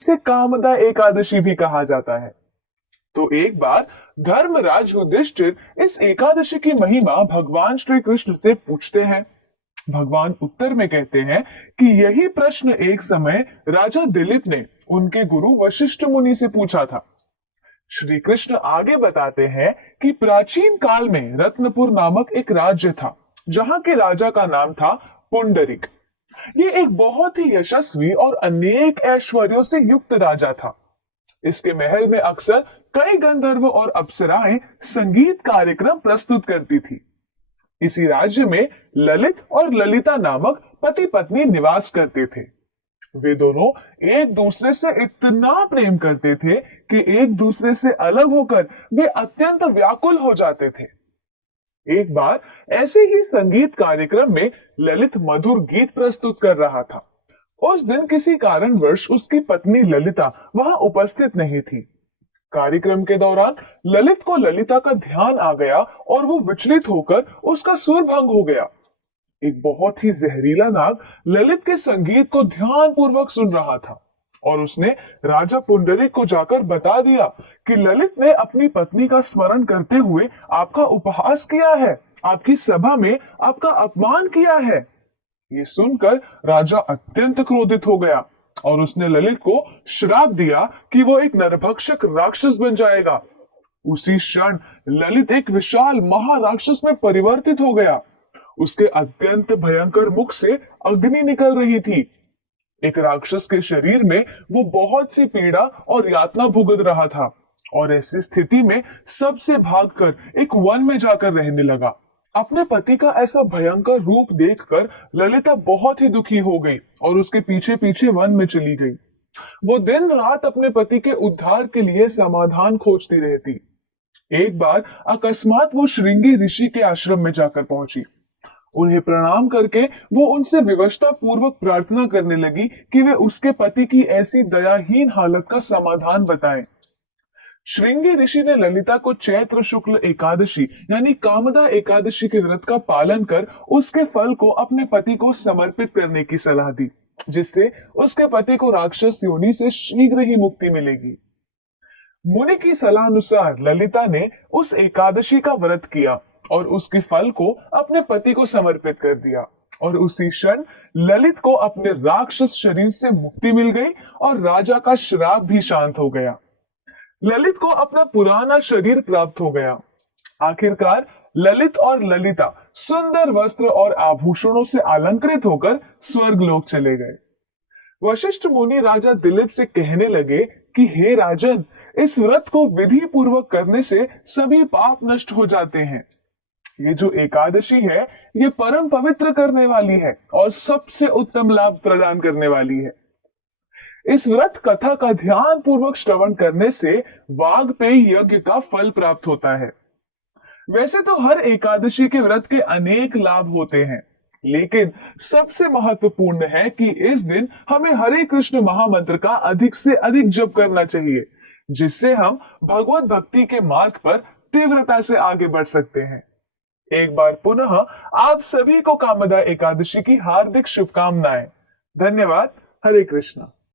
इसे कामदा एकादशी भी कहा जाता है। तो एक बार धर्मराज युधिष्ठिर इस एकादशी की महिमा भगवान श्री कृष्ण से पूछते हैं। भगवान उत्तर में कहते हैं कि यही प्रश्न एक समय राजा दिलीप ने उनके गुरु वशिष्ठ मुनि से पूछा था। श्री कृष्ण आगे बताते हैं कि प्राचीन काल में रत्नपुर नामक एक राज्य था, जहां के राजा का नाम था पुंडरिक। ये एक बहुत ही यशस्वी और अनेक ऐश्वर्यों से युक्त राजा था। इसके महल में अक्सर कई गंधर्व और अप्सराएं संगीत कार्यक्रम प्रस्तुत करती थी। इसी राज्य में ललित और ललिता नामक पति पत्नी निवास करते थे। वे दोनों एक दूसरे से इतना प्रेम करते थे कि एक दूसरे से अलग होकर वे अत्यंत व्याकुल हो जाते थे। एक बार ऐसे ही संगीत कार्यक्रम में ललित मधुर गीत प्रस्तुत कर रहा था। उस दिन किसी कारणवश उसकी पत्नी ललिता वहां उपस्थित नहीं थी। कार्यक्रम के दौरान ललित को ललिता का ध्यान आ गया और वो विचलित होकर उसका सुर भंग हो गया। एक बहुत ही जहरीला नाग ललित के संगीत को ध्यान पूर्वक सुन रहा था और उसने राजा पुंडरीक को जाकर बता दिया कि ललित ने अपनी पत्नी का स्मरण करते हुए आपका उपहास किया है, आपकी सभा में आपका अपमान किया है। ये सुनकर राजा अत्यंत क्रोधित हो गया और उसने ललित को श्राप दिया कि वो एक नरभक्षक राक्षस बन जाएगा। उसी क्षण ललित एक विशाल महाराक्षस में परिवर्तित हो गया। उसके अत्यंत भयंकर मुख से अग्नि निकल रही थी। एक राक्षस के शरीर में वो बहुत सी पीड़ा और यातना भुगत रहा था और ऐसी स्थिति में सबसे भागकर एक वन में जाकर रहने लगा। अपने पति का ऐसा भयंकर रूप देखकर ललिता बहुत ही दुखी हो गई और उसके पीछे पीछे वन में चली गई। वो दिन रात अपने पति के उद्धार के लिए समाधान खोजती रहती। एक बार अकस्मात वो श्रृंगी ऋषि के आश्रम में जाकर पहुंची। उन्हें प्रणाम करके वो उनसे विवशता पूर्वक प्रार्थना करने लगी कि वे उसके पति की ऐसी दयाहीन हालत का समाधान बताएं। श्रृंगी ऋषि ने ललिता को चैत्र शुक्ल एकादशी यानी कामदा एकादशी के व्रत का पालन कर उसके फल को अपने पति को समर्पित करने की सलाह दी, जिससे उसके पति को राक्षस योनि से शीघ्र ही मुक्ति मिलेगी। मुनि की सलाह अनुसार ललिता ने उस एकादशी का व्रत किया और उसके फल को अपने पति को समर्पित कर दिया और उसी क्षण ललित को अपने राक्षस शरीर से मुक्ति मिल गई और राजा का श्राप भी शांत हो गया। ललित को अपना पुराना शरीर प्राप्त हो गया। आखिरकार ललित और ललिता सुंदर वस्त्र और आभूषणों से अलंकृत होकर स्वर्गलोक चले गए। वशिष्ठ मुनि राजा दिलीप से कहने लगे कि हे राजन, इस व्रत को विधि पूर्वक करने से सभी पाप नष्ट हो जाते हैं। ये जो एकादशी है ये परम पवित्र करने वाली है और सबसे उत्तम लाभ प्रदान करने वाली है। इस व्रत कथा का ध्यान पूर्वक श्रवण करने से वाजपेयी यज्ञ का फल प्राप्त होता है। वैसे तो हर एकादशी के व्रत के अनेक लाभ होते हैं, लेकिन सबसे महत्वपूर्ण है कि इस दिन हमें हरे कृष्ण महामंत्र का अधिक से अधिक जप करना चाहिए, जिससे हम भगवत भक्ति के मार्ग पर तीव्रता से आगे बढ़ सकते हैं। एक बार पुनः आप सभी को कामदा एकादशी की हार्दिक शुभकामनाएं। धन्यवाद। हरे कृष्णा।